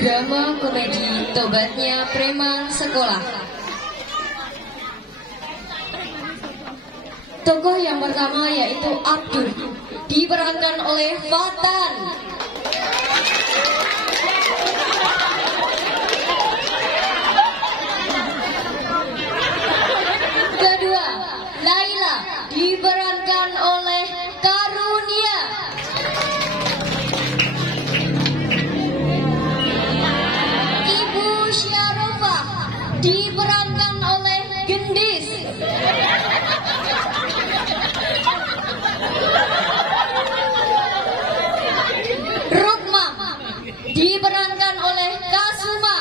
drama komedi Tobatnya Preman Sekolah. Tokoh yang pertama yaitu Abdul, diperankan oleh Fatan. Kedua, Laila, diperankan oleh Karunia. Ibu Syarofah, diperankan oleh Gendis. Rukma, diperankan oleh Kasuma.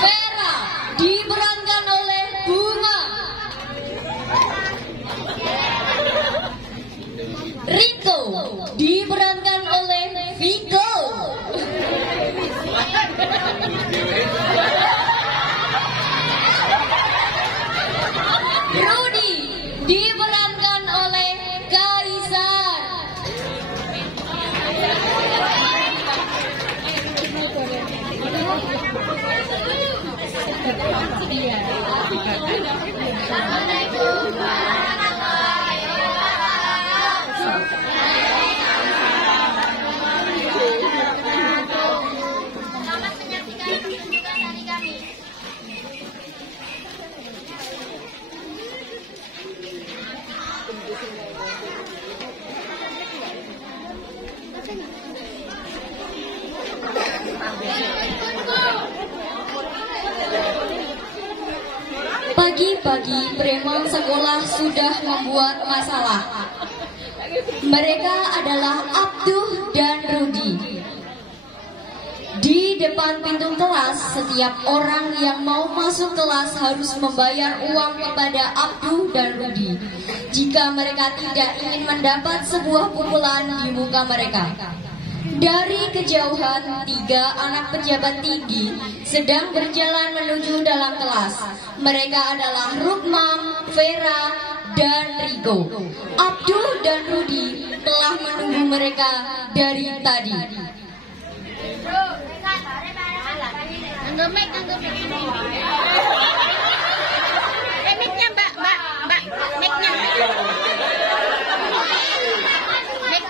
Vera, diperankan oleh Bunga. Riko, diperankan oleh Viko. Rudy, diperankan oleh Kaisar. Pagi-pagi preman sekolah sudah membuat masalah. Mereka adalah Abduh dan Rudi. Di depan pintu kelas, setiap orang yang mau masuk kelas harus membayar uang kepada Abduh dan Rudi jika mereka tidak ingin mendapat sebuah pukulan di muka mereka. Dari kejauhan, 3 anak pejabat tinggi sedang berjalan menuju dalam kelas. Mereka adalah Rukmam, Vera, dan Riko. Abdul dan Rudi telah menunggu mereka dari tadi. Mic-nya mbak, mic-nya.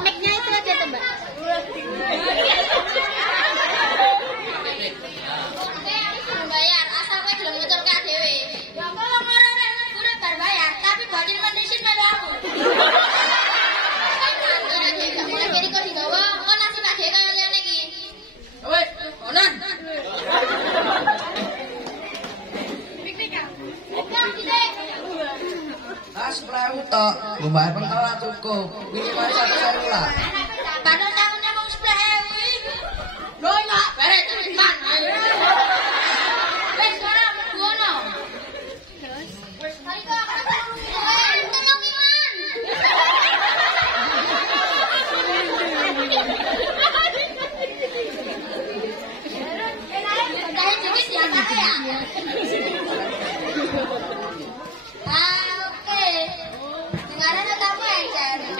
Mic-nya itu aja tuh mbak. Bayar, asal kowe gelem ngetur kak dhewe. Ya kalau ora ora bar bayar, tapi bakal mendisin pada aku. Kan ora dhewe gak mulai kiri kok digawa, kok nasi Pak Dhewe kaya ngene iki. Woi, onan. Piknik kan. Kan iki. Ah, 10.000 tok. Nggo bayar pentol ora cukup. Minimal 1.000 lah. Padahal tahunnya mau 10.000. Lho, ya, bare teman. Wes ora buono. Wes mari kok tolong Iman. Kayak jenis ya Pak ya. Oke. Dengaran kamu yang cari.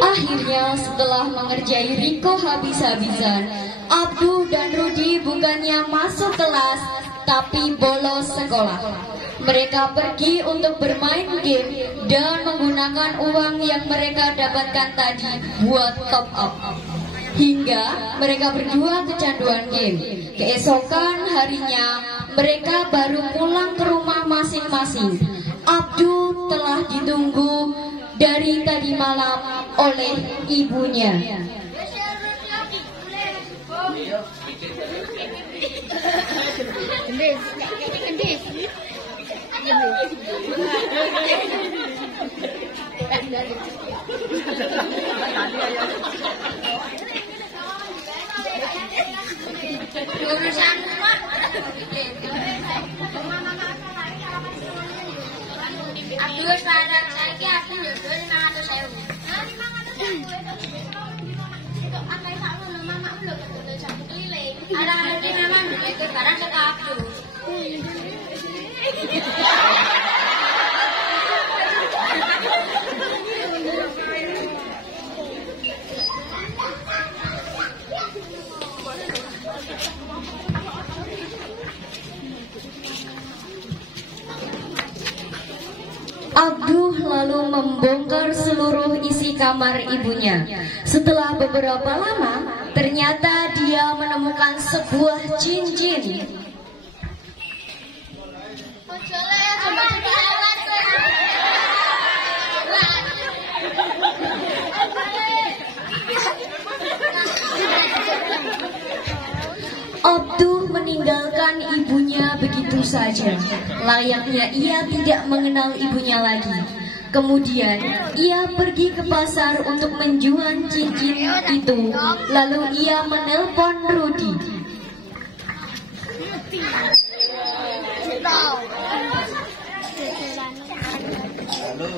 Akhirnya setelah mengerjai Riko habis-habisan, Abduh dan Rudi bukannya masuk kelas, tapi bolos sekolah. Mereka pergi untuk bermain game dan menggunakan uang yang mereka dapatkan tadi buat top up. Hingga mereka berdua kecanduan game. Keesokan harinya mereka baru pulang ke rumah masing-masing. Abduh telah ditunggu dari tadi malam oleh ibunya. Gendis. Urusan rumah. Abdul standar saiki aku njodho 500.000. 500.000 itu apa sak ngono mamaku belum betul jamu keliling. Ada di mama itu barang kekaku. Abduh lalu membongkar seluruh isi kamar ibunya. Setelah beberapa lama, ternyata dia menemukan sebuah cincin. Abduh meninggalkan ibunya begitu saja. Layaknya ia tidak mengenal ibunya lagi. Kemudian ia pergi ke pasar untuk menjual cincin itu. Lalu ia menelpon Rudy. Halo,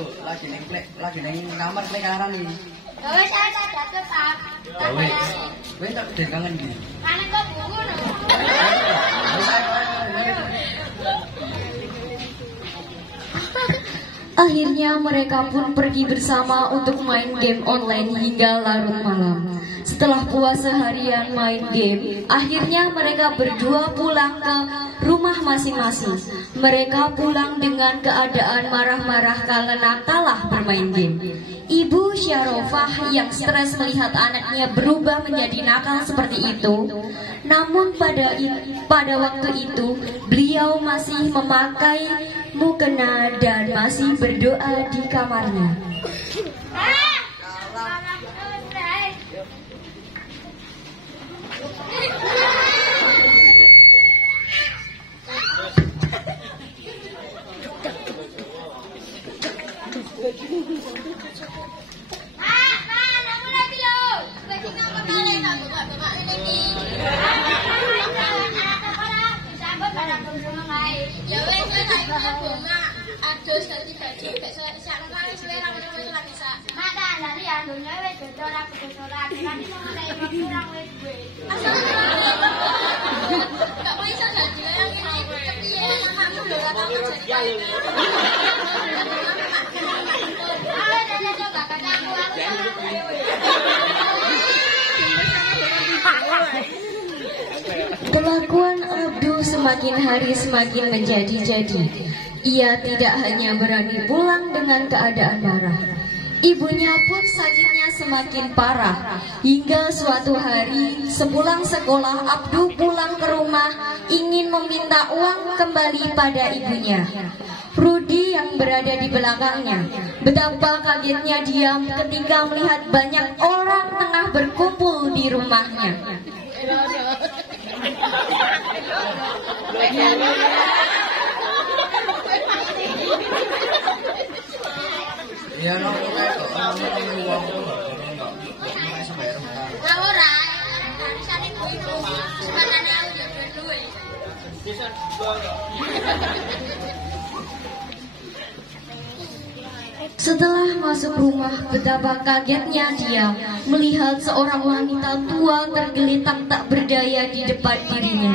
lagi neng kamar pelekaran nih. Gawe saya tak jatuh Pak. Gawe, gue tak udah kangen gini. Kangen kok buku no. Akhirnya mereka pun pergi bersama untuk main game online hingga larut malam. Setelah puas seharian main game, akhirnya mereka berdua pulang ke rumah masing-masing. Mereka pulang dengan keadaan marah-marah karena kalah bermain game. Ibu Syarofah yang stres melihat anaknya berubah menjadi nakal seperti itu. Namun pada waktu itu beliau masih memakai mukena dan masih berdoa di kamarnya. Kelakuan Abduh semakin hari semakin menjadi-jadi. Ia tidak hanya berani pulang dengan keadaan marah. Ibunya pun sakitnya semakin parah. Hingga suatu hari sepulang sekolah, Abduh pulang ke rumah ingin meminta uang kembali pada ibunya. Rudy yang berada di belakangnya. Betapa kagetnya dia ketika melihat banyak orang tengah berkumpul di rumahnya. Iya, no, Setelah masuk rumah, betapa kagetnya dia melihat seorang wanita tua tergeletak tak berdaya di depan dirinya.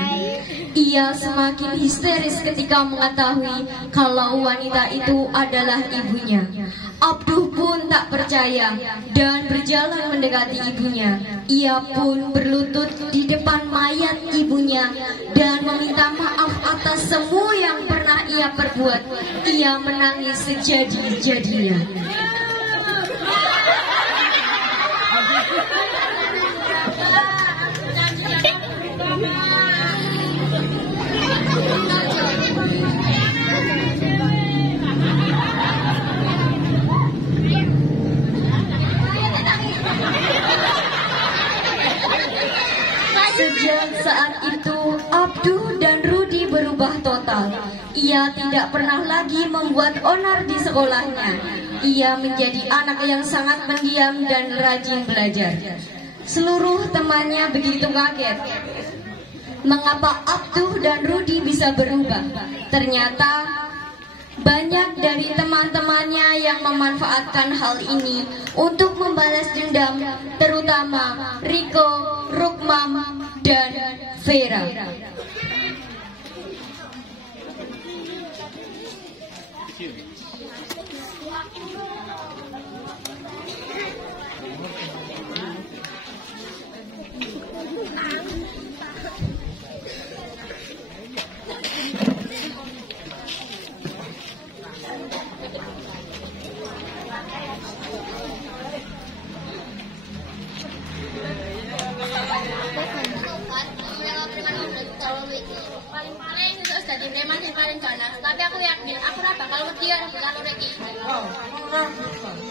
Ia semakin histeris ketika mengetahui kalau wanita itu adalah ibunya. Abduh pun tak percaya dan berjalan mendekati ibunya. Ia pun berlutut di depan mayat ibunya dan meminta maaf atas semua yang pernah ia perbuat. Ia menangis sejadi-jadinya. Sejak saat itu, Abduh dan Rudy berubah total. Ia tidak pernah lagi membuat onar di sekolahnya. Ia menjadi anak yang sangat pendiam dan rajin belajar. Seluruh temannya begitu kaget. Mengapa Abduh dan Rudy bisa berubah? Ternyata banyak dari teman-temannya yang memanfaatkan hal ini untuk membalas dendam, terutama Rico, Rukmam, dan Vera. Paling-paling terus jadi preman yang paling ganas. Tapi aku yakin aku ora bakal wedi ora bakal iki. Wow, ora.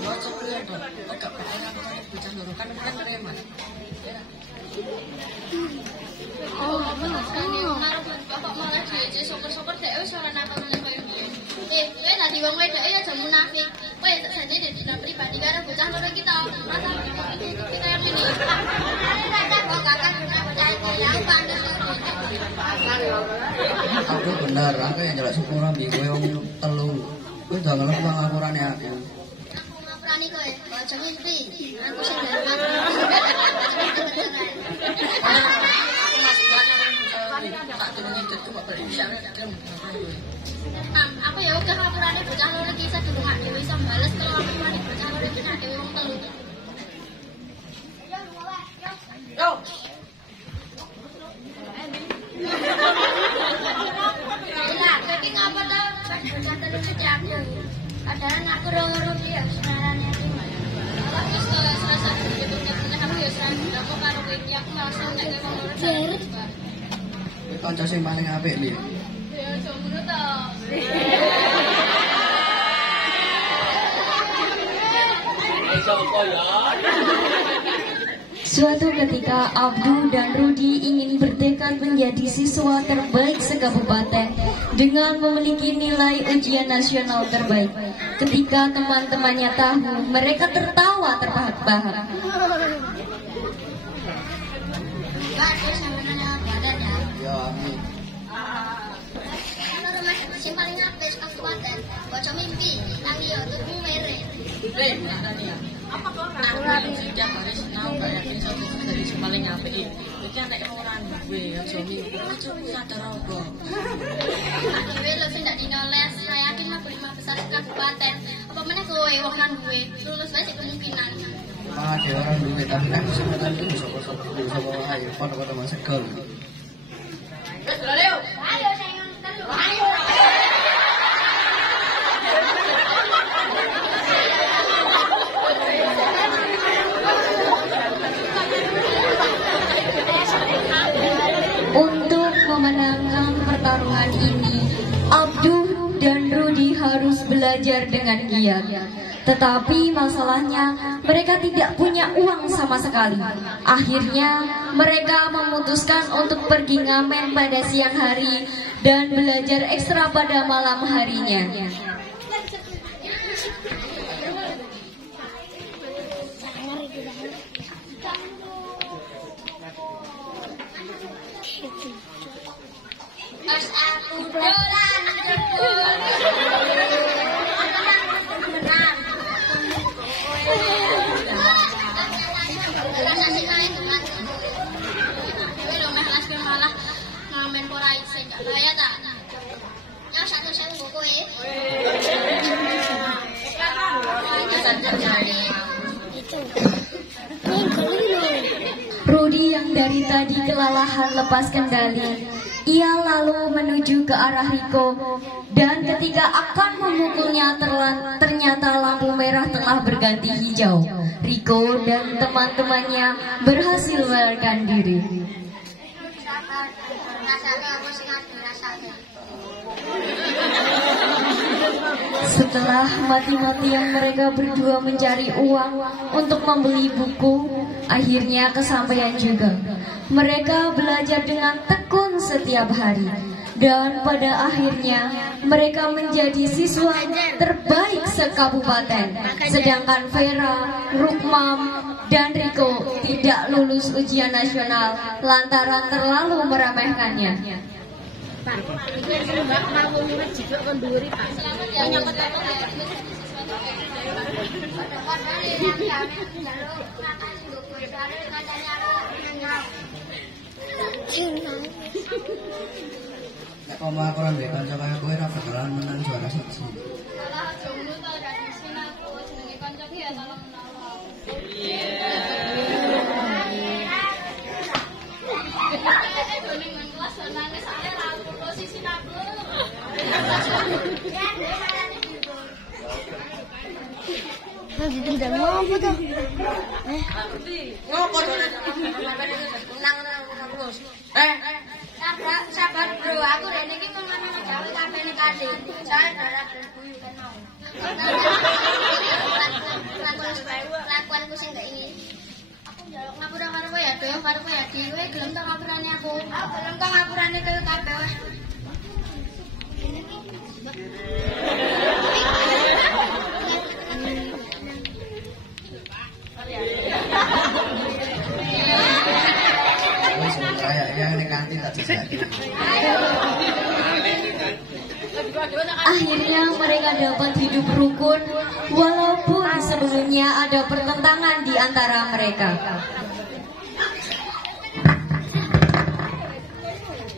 Yo cepet to. Enggak bakal aku bocah loro kan preman. Oh, bapak malah dhewe syukur-syukur dhewe wis ora nakal meneh koyo ngene. Kowe dadi wong wedok ya aja munafik. Kowe jadi dina pribadi karo bocah loro iki to. Rasa kita yang ini. Kok kakak guna bocah iki ya pantes. Aku bener, aku yang jelek sepura mbi kowe wong telu. Kowe udah ngelok ngapurane aku. Aku ngapurani kowe, aja mimpi. Aku sing gampang. Tak turun itu kok bisa Aku ya udah ngapurane bocah loro iki sadurunge dhewe iso bales kalau ngapurane bocah loro iki nek dhewe wong telu. Yo. Lah, iki ngapa to? Bocah telu iki aku. Padahal aku ora ngerti ya senarane iki. Terus selasa itu aku ya serang aku karo kowe iki aku langsung nek wong loro. Kanca sing paling apik iki. Ya aja ngono to. Suatu ketika Abdu dan Rudi ingin bertekad menjadi siswa terbaik sekabupaten dengan memiliki nilai ujian nasional terbaik. Ketika teman-temannya tahu, mereka tertawa terbahak-bahak. Bagus sebenarnya badan ya. Ya amin. Kalau rumah sing paling apik kabupaten, bocah mimpi, nang yo tuku mere. Apa kok ora sejak hari senang kayak iso dari sing paling apik iki. Iki nek ora duwe ya suami. Aja sadar apa. Dhewe lho sing ndak dinoles, saya yakin mah lima besar kabupaten. Apa meneh kowe wong nang duwe, lulus wae kemungkinan. Ada orang duwe tapi kan kesempatan itu sapa ayo foto-foto Mas Segel. Wes lho. Ayo sayang telu. Ayo. Untuk memenangkan pertarungan ini, Abdu dan Rudi harus belajar dengan giat. Tetapi masalahnya, mereka tidak punya uang sama sekali. Akhirnya, mereka memutuskan untuk pergi ngamen pada siang hari dan belajar ekstra pada malam harinya. Pas aku dolan jebul. Malah ngamen ora isin gak bayar tak. Ya 1.000 kowe. Rudi yang dari tadi kelelahan lepas kendali, ia lalu menuju ke arah Riko, dan ketika akan memukulnya ternyata lampu merah telah berganti hijau. Riko dan teman-temannya berhasil melarikan diri. Setelah mati-matian mereka berdua mencari uang untuk membeli buku, akhirnya kesampaian juga. Mereka belajar dengan tekun setiap hari, dan pada akhirnya mereka menjadi siswa terbaik sekabupaten. Sedangkan Vera, Rukmam, dan Riko tidak lulus ujian nasional lantaran terlalu meremehkannya. Selamat ya. Nek komo aku ora mbek kanca kaya kowe ora bakalan menang juara siji. Malah jomblo to dari sini aku jenenge kancaku ya salah menawa. Ngopo to Sabar bro, aku rene iki mengono gawe kabeh kade. Saya darah guyu kan mau. Lakuanku sing gak ini. Aku njaluk ngapura karo kowe ya, doyo karo kowe ya. Kowe gelem to ngapurane aku? Aku gelem to ngapurane kowe kabeh weh. Wis kayaknya nek kantin tak dijadi. Akhirnya mereka dapat hidup rukun walaupun sebelumnya ada pertentangan di antara mereka.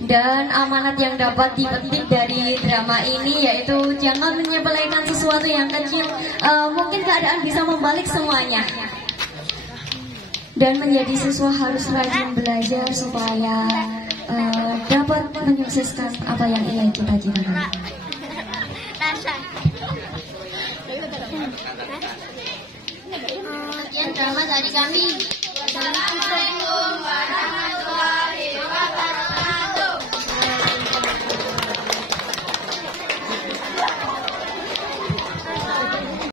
Dan amanat yang dapat dipetik dari drama ini yaitu jangan menyepelekan sesuatu yang kecil. Mungkin keadaan bisa membalik semuanya. Dan menjadi siswa harus rajin belajar supaya dapat menyukseskan apa yang ingin kita cita-citakan. Sekian drama dari kami. Jangan lupa